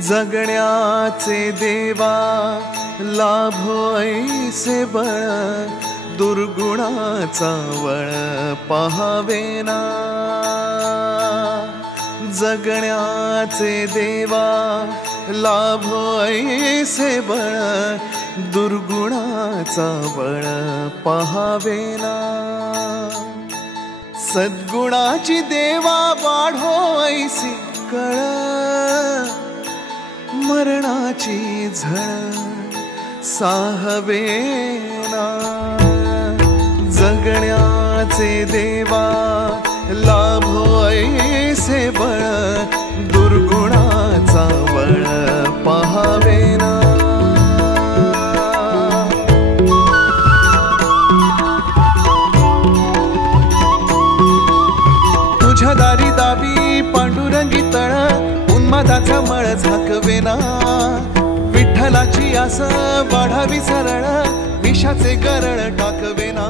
जगण्याचे देवा लाभो ऐसे बळ, दुर्गुणाचा वळ पहावेना। जगण्याचे देवा लाभो ऐसे बळ, दुर्गुणाचा बळ पहावेना। सद्गुणाची देवा वाढो ऐसी कळ, मरणाची झळ साहवेना। जगण्याचे देवा लाभो ऐसे बळ, दुर्गुणाचा बळ पहावेना। तुझ्या दारी दावी पांडुरंगी तळ, उन्मादाचा मळ झाकवेना। विठ्ठलाची आस वाढावी सरळ, विषाचे गरळ टाकवेना।